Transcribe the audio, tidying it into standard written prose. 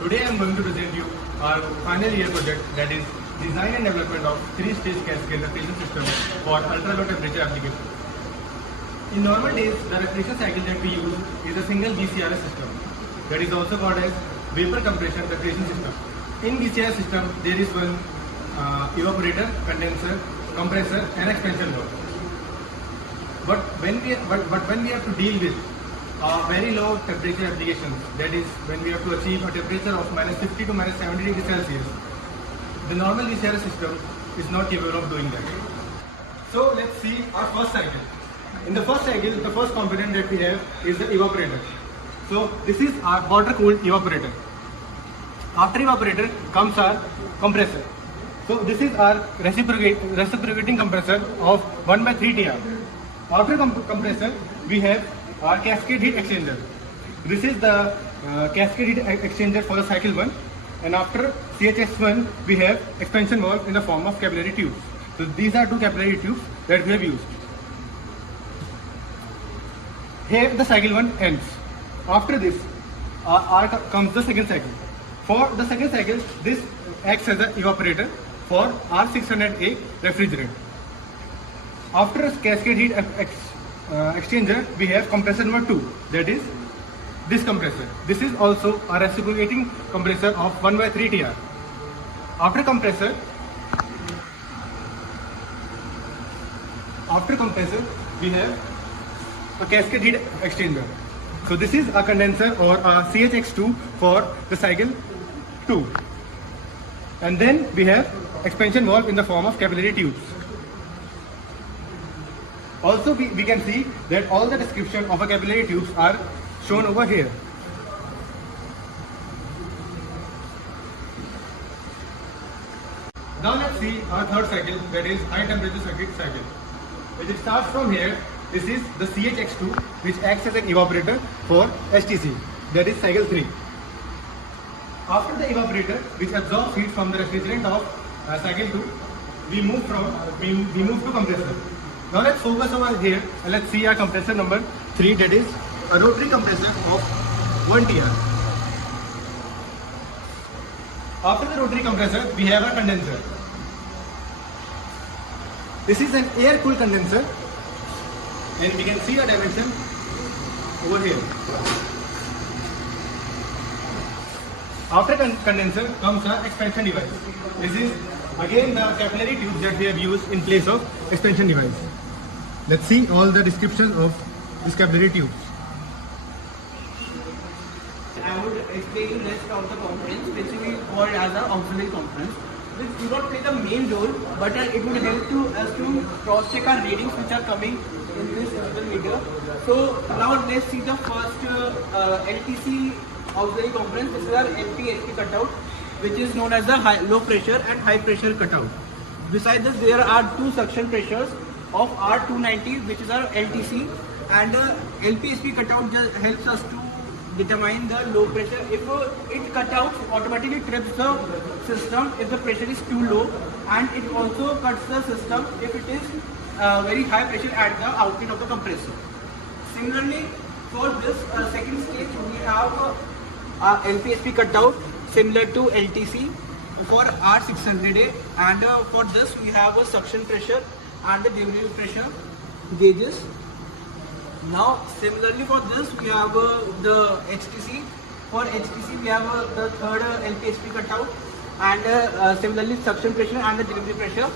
Today I am going to present you our final year project, that is design and development of 3-stage cascade refrigeration system for ultra-low temperature application. In normal days, the refrigeration cycle that we use is a single VCRS system, that is also called as vapor compression refrigeration system. In VCRS system, there is one evaporator, condenser, compressor and expansion valve. But when we have to deal with very low temperature applications, that is when we have to achieve a temperature of -50 to -70 degrees Celsius, the normal VCRS system is not capable of doing that. So let's see our first cycle. In the first cycle, the first component that we have is the evaporator. So this is our water-cooled evaporator. After evaporator comes our compressor. So this is our reciprocating compressor of 1/3 TR. After compressor, we have our cascade heat exchanger. This is the cascade heat exchanger for the cycle 1, and after CHX1 we have expansion valve in the form of capillary tubes. So these are two capillary tubes that we have used. Here the cycle 1 ends. After this comes the second cycle. For the second cycle, this acts as an evaporator for R600A refrigerant. After cascade heat exchanger, we have compressor number 2, that is this compressor. This is also a reciprocating compressor of 1/3 TR. After compressor, we have a cascade heat exchanger. So this is a condenser or a CHX2 for the cycle 2. And then we have expansion valve in the form of capillary tubes. Also we can see that all the description of a capillary tubes are shown over here. Now let's see our third cycle, that is high temperature circuit cycle. It starts from here. This is the CHX2, which acts as an evaporator for STC, that is cycle 3. After the evaporator, which absorbs heat from the refrigerant of cycle 2, we move to compressor. Now let's focus over here and let's see our compressor number 3, that is a rotary compressor of 1 TR. After the rotary compressor, we have a condenser. This is an air-cooled condenser, and we can see the dimension over here. After condenser comes our expansion device. This is again the capillary tube that we have used in place of expansion device. Let's see all the description of this capillary tube. I would explain rest of the components which we call as our auxiliary components, which do not play the main role, but it would help to us to cross check our readings which are coming in this digital meter. So now let's see the first LTC auxiliary components. This is our LP-HP cutout, which is known as the low pressure and high pressure cutout. Besides this, there are two suction pressures of R290, which is our LTC, and LP-HP cutout just helps us to determine the low pressure. If it cutout automatically trips the system if the pressure is too low, and it also cuts the system if it is very high pressure at the outlet of the compressor. Similarly, for this second stage, we have LP-HP cutout similar to LTC for R600A, and for this we have a suction pressure and the delivery pressure gauges. Now similarly for this we have the HTC. For HTC we have the third LP-HP cutout, and similarly suction pressure and the delivery pressure